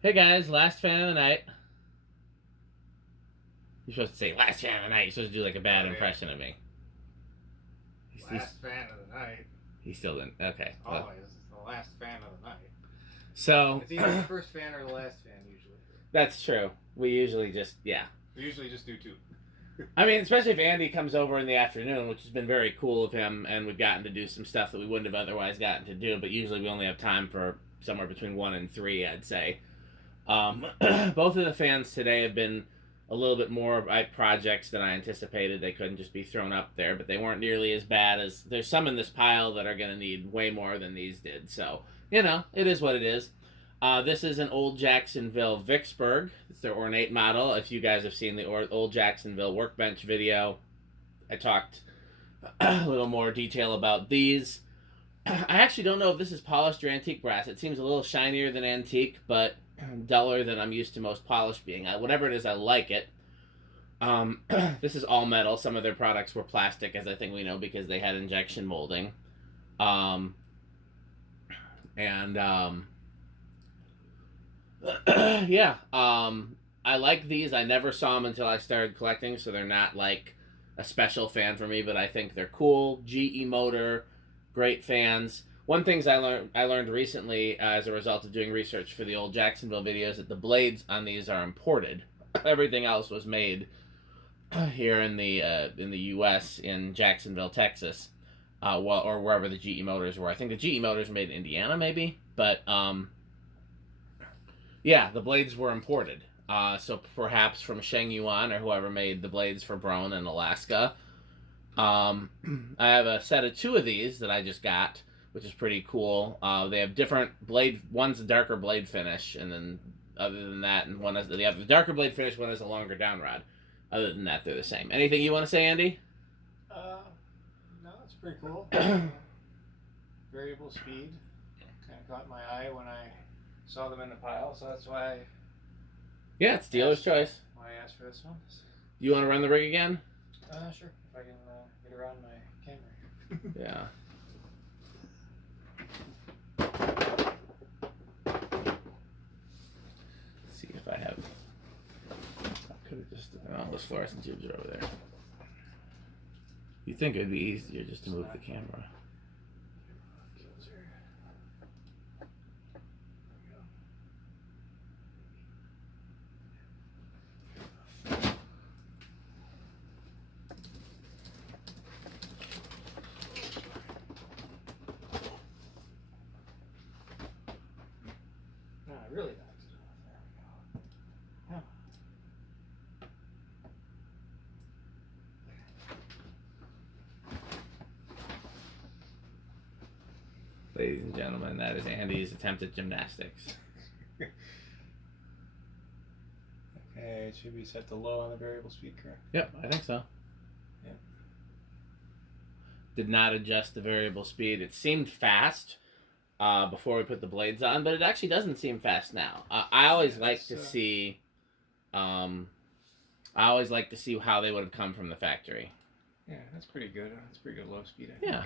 Hey guys, last fan of the night. You're supposed to say last fan of the night. You're supposed to do like a bad Oh, yeah. impression of me. Last fan of the night. He still didn't. Okay. Well, Always the last fan of the night. so It's either the first fan or the last fan, usually. that's true. We usually just We usually just do two. I mean, especially if Andy comes over in the afternoon, which has been very cool of him, and we've gotten to do some stuff that we wouldn't have otherwise gotten to do. But usually we only have time for somewhere between 1 and 3, I'd say. Both of the fans today have been a little bit more projects than I anticipated. They couldn't just be thrown up there, but they weren't nearly as bad as there's some in this pile that are going to need way more than these did. So, it is what it is. This is an old Jacksonville Vicksburg. It's their ornate model. If you guys have seen the old Jacksonville workbench video, I talked a little more detail about these. I actually don't know if this is polished or antique brass. It seems a little shinier than antique, but duller than I'm used to most polish being. Whatever it is, I like it. This is all metal. Some of their products were plastic, as I think we know, because they had injection molding. And yeah, I like these. I never saw them until I started collecting, so they're not like a special fan for me, but I think they're cool. GE motor, great fans. One things I learned recently as a result of doing research for the old Jacksonville videos that the blades on these are imported. Everything else was made here in the U.S. in Jacksonville, Texas, or wherever the GE motors were. I think the GE motors were made in Indiana, maybe, but yeah, the blades were imported. So perhaps from Sheng Yuan or whoever made the blades for Brown in Alaska. I have a set of 2 of these that I just got, which is pretty cool. They have different blade. One's a darker blade finish, and then other than that, and one has the darker blade finish. One has a longer down rod. Other than that, they're the same. Anything you want to say, Andy? No, it's pretty cool. Variable speed. Kind of caught my eye when I saw them in the pile, so that's why Yeah, it's dealer's choice. I asked for this one. You want to run the rig again? Sure. If I can get around my camera. Yeah. Let's see if I have. I could have just. Oh, those fluorescent tubes are over there. You'd think it would be easier just to move the camera. No, I really knocked it off. There we go. Ladies and gentlemen, that is Andy's attempt at gymnastics. Okay, it should be set to low on the variable speed, correct? Yep, I think so. Yep. Did not adjust the variable speed. It seemed fast before we put the blades on, but it actually doesn't seem fast now. I always like to see. I always like to see how they would have come from the factory. Yeah, that's pretty good. That's pretty good low speed, I think. Yeah.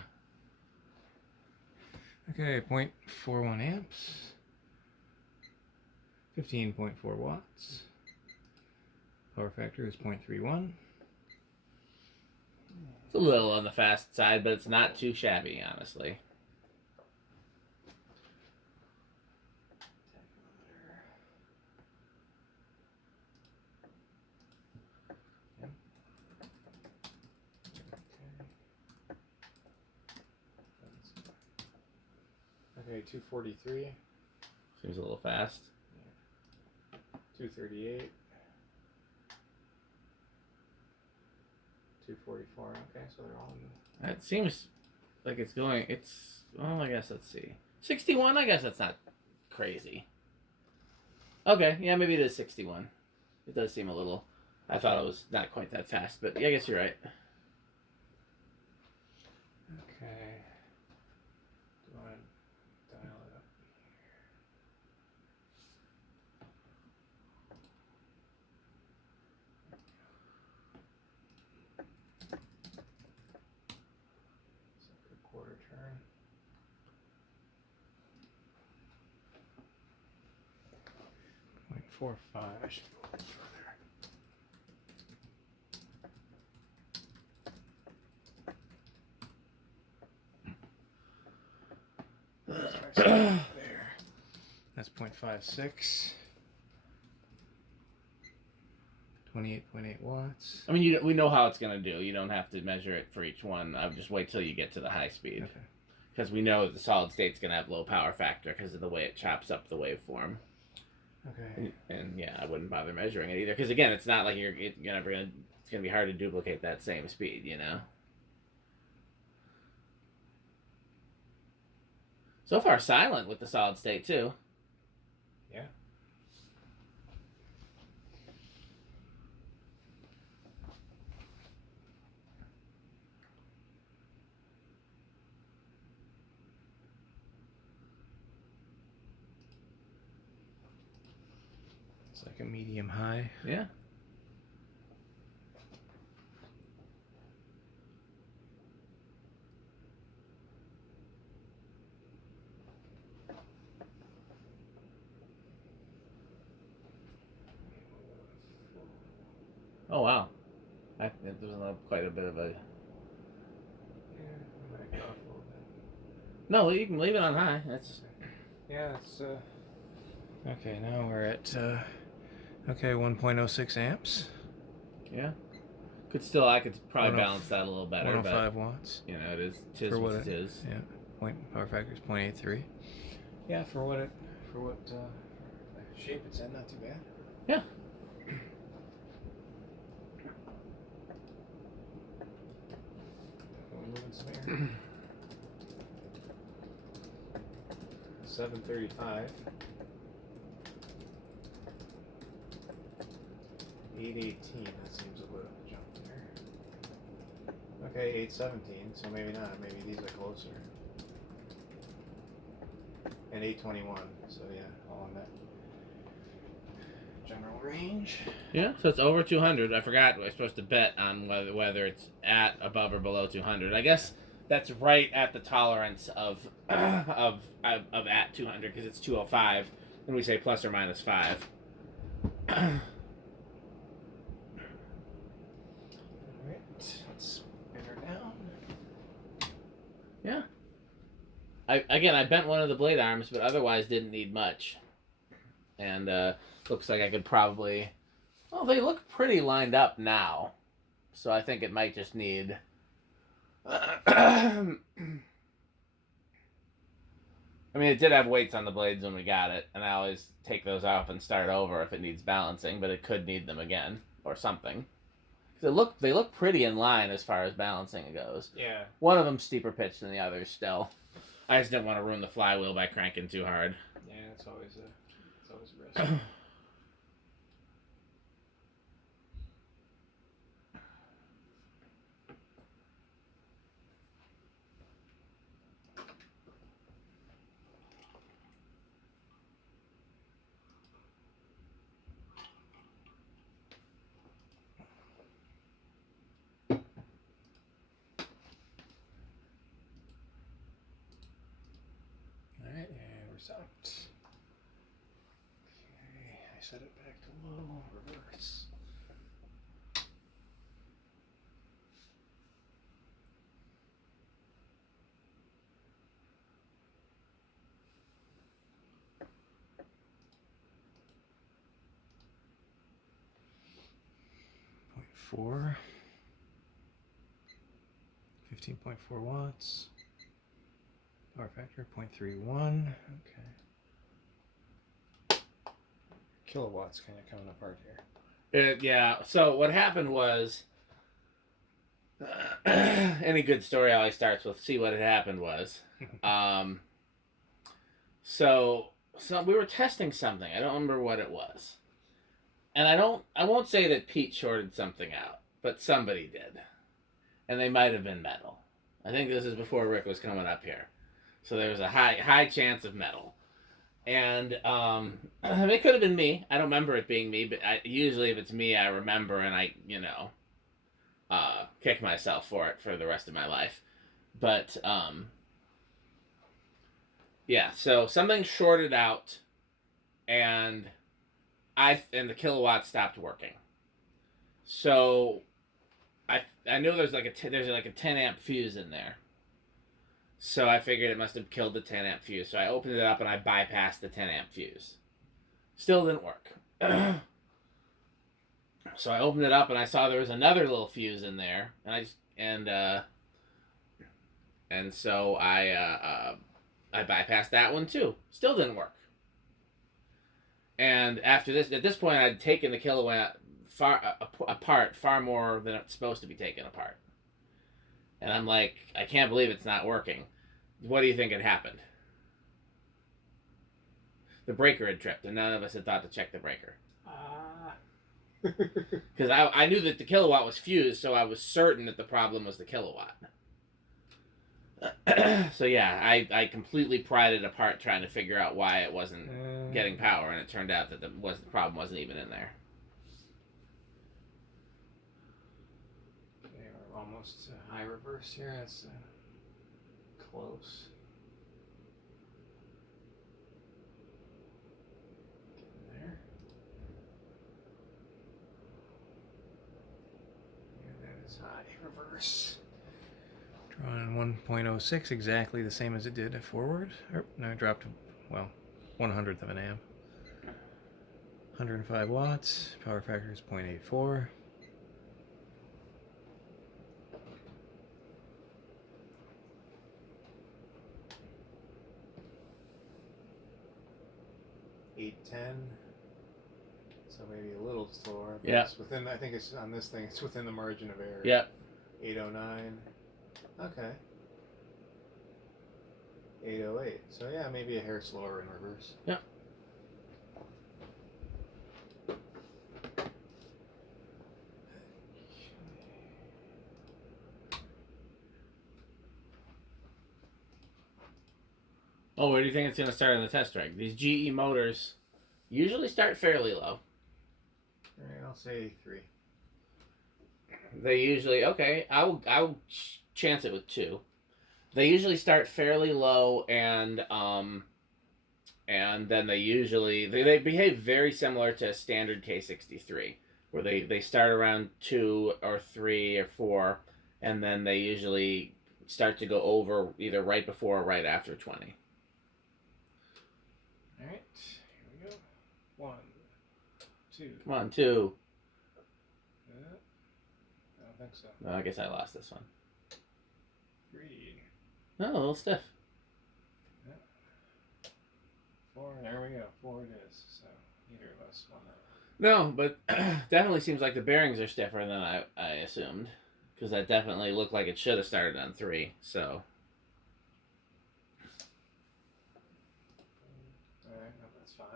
Okay, 0.41 amps. 15.4 watts. Power factor is 0.31. It's a little on the fast side, but it's not too shabby, honestly. Okay, 243. Seems a little fast. 238. 244. Okay, so they're all in It seems like it's going. Well, I guess let's see. 61. I guess that's not crazy. Okay, yeah, maybe it is 61. It does seem a little. I thought it was not quite that fast, but yeah, I guess you're right. Okay. Do I dial it up? Quarter turn. 4.5. I should go a little further. There. That's 0.56. 28.8 watts. I mean, we know how it's going to do. You don't have to measure it for each one. I would just wait till you get to the high speed. Okay. Because we know that the solid state's going to have low power factor because of the way it chops up the waveform. Okay. And yeah, I wouldn't bother measuring it either. Because again, it's not like it's going to be hard to duplicate that same speed, you know? So far, silent with the solid state, too. Yeah. It's like a medium high. Yeah. Oh, wow. There's quite a bit of a... Yeah, might go off a little bit. No, you can leave it on high. That's... Yeah, it's okay, now we're at 1.06 amps. Yeah. I could probably balance that a little better. 105 watts. You know, tis what it is. Yeah. Power factor is 0.83. Yeah, for what shape it's in, not too bad. Yeah. Moving some air. 735. 818. That seems a little jump there. Okay, 817. So maybe not. Maybe these are closer. And 821. So yeah, all in that general range. Yeah, so it's over 200. I forgot I was supposed to bet on whether it's at, above, or below 200. I guess that's right at the tolerance of at 200 because it's 205, and we say plus or minus 5. Alright, let's spin her down. Yeah. I bent one of the blade arms, but otherwise didn't need much. And looks like I could probably... Well, they look pretty lined up now. So I think it might just need... I mean, it did have weights on the blades when we got it, and I always take those off and start over if it needs balancing, but it could need them again, or something. They look pretty in line as far as balancing goes. Yeah. One of them's steeper pitch than the others still. I just didn't want to ruin the flywheel by cranking too hard. Yeah, it's always a risk. Alright, and we're set. Okay, I set it back to low, reverse. Point 4. 15.4 watts. Power factor 0.31. Okay. Kilowatts kind of coming apart here. Yeah, so what happened was... any good story always starts with, see what had happened was. So we were testing something. I don't remember what it was. And I won't say that Pete shorted something out, but somebody did. And they might have been metal. I think this is before Rick was coming up here. So there was a high chance of metal. And it could have been me. I don't remember it being me, but usually if it's me, I remember and I, kick myself for it for the rest of my life. But, yeah, so something shorted out and and the kilowatt stopped working. So I knew there's like a 10 amp fuse in there. So I figured it must have killed the 10 amp fuse. So I opened it up and I bypassed the 10 amp fuse. Still didn't work. So I opened it up and I saw there was another little fuse in there, and so I bypassed that one too. Still didn't work. And at this point, I'd taken the kilowatt apart far more than it's supposed to be taken apart. And I'm like, I can't believe it's not working. What do you think had happened? The breaker had tripped, and none of us had thought to check the breaker. Because I knew that the kilowatt was fused, so I was certain that the problem was the kilowatt. So yeah, I completely pried it apart trying to figure out why it wasn't getting power, and it turned out that the problem wasn't even in there. Okay, we're almost high reverse here. That's close. There. And that is high reverse. Drawing 1.06, exactly the same as it did at forward. No, it dropped, well, 1/100th of an amp. 105 watts. Power factor is 0.84. $810. So maybe a little slower. Yeah. It's within. I think it's on this thing. It's within the margin of error. Yep. 809. Okay. 808. So yeah, maybe a hair slower in reverse. Yep. Oh, where do you think it's going to start on the test track? These GE motors usually start fairly low. All right, I'll say 3. They usually, okay, I'll chance it with 2. They usually start fairly low, and then they behave very similar to a standard K63, where they start around 2 or 3 or 4, and then they usually start to go over either right before or right after 20. All right, here we go. 1, 2. Come on, 2. I don't think so. No, I guess I lost this one. 3. Oh, a little stiff. 4. There we go. 4 it is. So neither of us won that. No, but definitely seems like the bearings are stiffer than I assumed, because that definitely looked like it should have started on 3. So. All right, no, that's 5.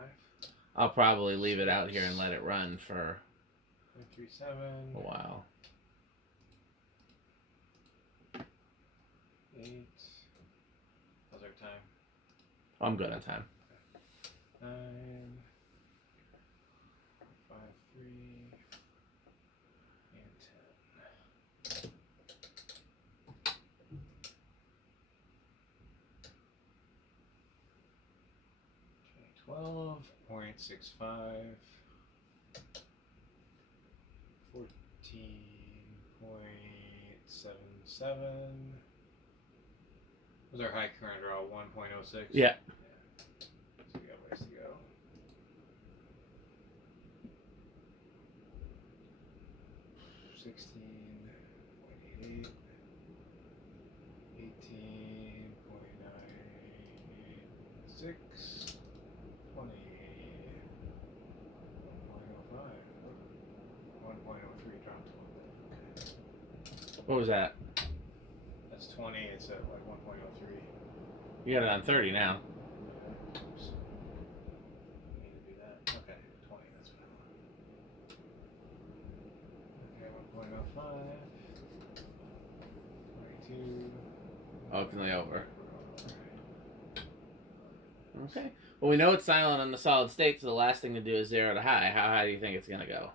I'll probably leave it out here and let it run for 337. a while. 8. How's our time? I'm good on time. 9. 5, 3. And 10. 12.65. 14.77. Was our high current draw 1.06? Yeah. So we got ways to go. $16.88. 18.96. 20. 1.05. 1.03 dropped a little bit. Okay. What was that? That's 20. It's at like 1.03. You got it on 30 now. Oops. We need to do that. Okay, 20. That's what I want. Okay, 1.05. 22. Openly over. Okay. Well, we know it's silent on the solid state, so the last thing to do is 0 to high. How high do you think it's going to go?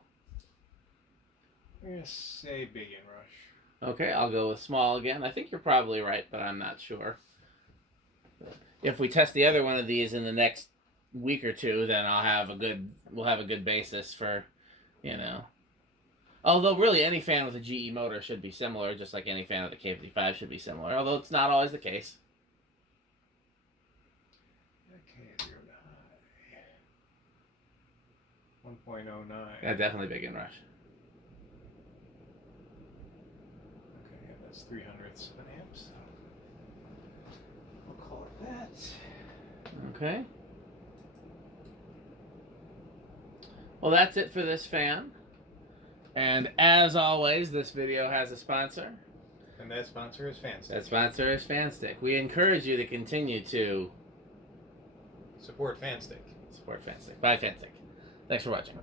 I'm going to say big inrush. Okay, I'll go with small again. I think you're probably right, but I'm not sure. If we test the other one of these in the next week or two, then we'll have a good basis for, you know. Although really any fan with a GE motor should be similar, just like any fan with a K55 should be similar. Although it's not always the case. Okay, 1.09. Yeah, definitely big inrush. Okay, yeah, that's 300ths of an amp. So we'll call it that. Okay. Well, that's it for this fan. And as always, this video has a sponsor. And that sponsor is FanStick. That sponsor is FanStick. We encourage you to continue to support FanStick. Support FanStick. Buy FanStick. Thanks for watching.